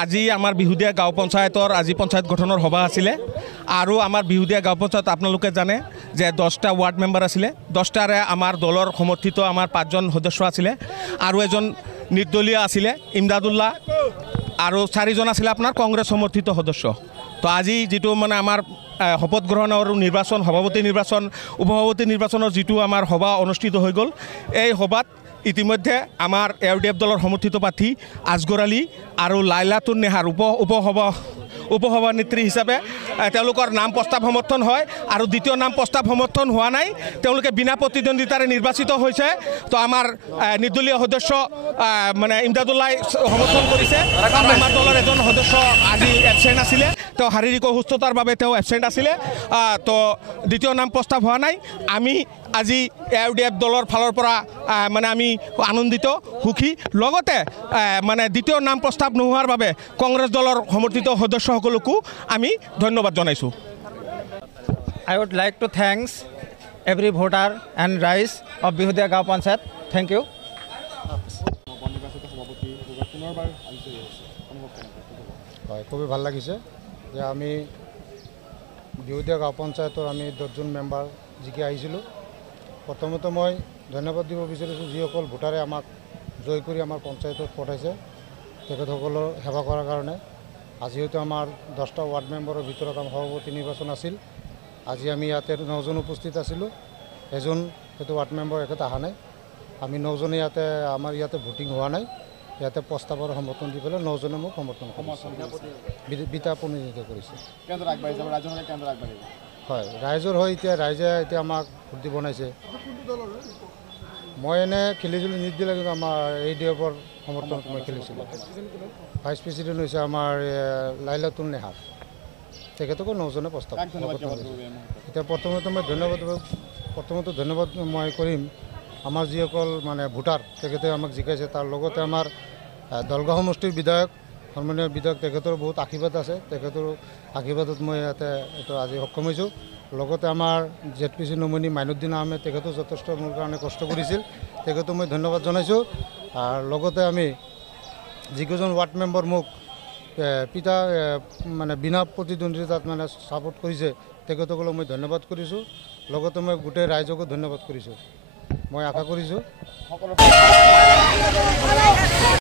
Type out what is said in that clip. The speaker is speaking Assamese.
আজি আমাৰ বিহুদিয়া গাঁও পঞ্চায়তৰ আজি পঞ্চায়ত গঠনৰ সভা আছিলে আৰু আমাৰ বিহুদিয়া গাঁও পঞ্চায়ত আপোনালোকে জানে যে 10টা ৱাৰ্ড মেম্বাৰ আছিলে 10টাৰে আমাৰ দলৰ সমৰ্থিত আমাৰ 5জন সদস্য আছিলে আৰু এজন নিৰ্দলীয় আছিলে ইমদাদুল্লাহ আৰু 4জন আছিলে আপোনাৰ কংগ্ৰেছ সমৰ্থিত সদস্য তো আজি যেটো মানে আমাৰ শপত গ্ৰহণৰ নিৰ্বাচন সভাপতি নিৰ্বাচন উপসভাপতি নিৰ্বাচনৰ যেটো আমাৰ সভা অনুষ্ঠিত হৈ গ'ল এই সভাত ইতিমধ্যে আমাৰ এউডিএফ দলৰ সমৰ্থিত প্ৰাৰ্থী আজগৰ আলী আৰু লাইলাতুন নেহাৰ উপসভানেত্ৰী হিচাপে তেওঁলোকৰ নাম প্ৰস্তাৱ সমৰ্থন হয় আৰু দ্বিতীয় নাম প্ৰস্তাৱ সমৰ্থন হোৱা নাই তেওঁলোকে বিনা প্ৰতিদ্বন্দ্বিতাৰে নিৰ্বাচিত হৈছে তো আমাৰ নিৰ্দলীয় সদস্য মানে ইমদাদুল্লাহ সমৰ্থন কৰিছে আৰু আমাৰ দলৰ এজন সদস্য আজি এবচেণ্ট আছিলে তেওঁ শাৰীৰিক অসুস্থতাৰ বাবে তেওঁ এবচেণ্ট আছিলে তো দ্বিতীয় নাম প্ৰস্তাৱ হোৱা নাই আমি আজি এউডিএফ দলৰ ফালৰ পৰা মানে আমি আনন্দিত সুখী লগতে মানে দ্বিতীয় নাম প্ৰস্তাৱ নোহোৱাৰ বাবে কংগ্ৰেছ দলৰ সমৰ্থিত সদস্যসকলকো আমি ধন্যবাদ জনাইছোঁ I would like to thanks every voter and rise of Bihudia Gaon Panchayat. Thank you. খুবই ভাল লাগিছে যে আমি বিহুদিয়া গাঁও পঞ্চায়তৰ আমি 10জন মেম্বাৰ জিকি আহিছিলোঁ প্ৰথমতে মই ধন্যবাদ দিব বিচাৰিছোঁ যিসকল ভোটাৰে আমাক জয় কৰি আমাৰ পঞ্চায়তত পঠাইছে তেখেতসকলৰ সেৱা কৰাৰ কাৰণে আজি হয়তো আমাৰ 10টা ৱাৰ্ড মেম্বাৰৰ ভিতৰত আমাৰ সভাপতি নিৰ্বাচন আছিল আজি আমি ইয়াতে 9জন উপস্থিত আছিলোঁ এজন হয়তো ৱাৰ্ড মেম্বাৰ এখেত অহা নাই আমি 9জনে ইয়াতে আমাৰ ইয়াতে ভোটিং হোৱা নাই ইয়াতে প্ৰস্তাৱৰ সমৰ্থন দি পেলাই 9জনে মোক সমৰ্থন কৰিছে বিটা প্ৰতিনিধিত্ব কৰিছে হয় ৰাইজৰ হৈ এতিয়া ৰাইজে এতিয়া আমাক ভোট বনাইছে মই এনে খেলিছিলোঁ নিদিলে কিন্তু আমাৰ এউডিএফৰ সমৰ্থনত মই খেলিছিলোঁ ভাইচ প্ৰেচিডেণ্ট হৈছে আমাৰ লাইলাতুন নেহাৰ তেখেতকো 9জনে প্ৰস্তাৱ এতিয়া প্ৰথমতে ধন্যবাদ মই কৰিম আমাৰ যিসকল মানে ভোটাৰ তেখেতে আমাক জিকাইছে তাৰ লগতে আমাৰ দলগাঁও সমষ্টিৰ বিধায়ক সন্মানীয় বিধায়ক তেখেতৰ বহুত আশীৰ্বাদ আছে তেখেতৰ আশীৰ্বাদত মই ইয়াতে এইটো আজি সক্ষম হৈছোঁ লগতে আমাৰ জেডপিচি নমিনী মাইনুদ্দিন আহমেদ তেখেতো যথেষ্ট মোৰ কাৰণে কষ্ট কৰিছিল তেখেতো মই ধন্যবাদ জনাইছোঁ আৰু লগতে আমি যিকেইজন ৱাৰ্ড মেম্বাৰ মোক পিতা মানে বিনা প্ৰতিদ্বন্দ্বিতাত মানে ছাপোৰ্ট কৰিছে তেখেতসকলক মই ধন্যবাদ কৰিছোঁ লগতে মই গোটেই ৰাইজকো ধন্যবাদ কৰিছোঁ মই আশা কৰিছোঁ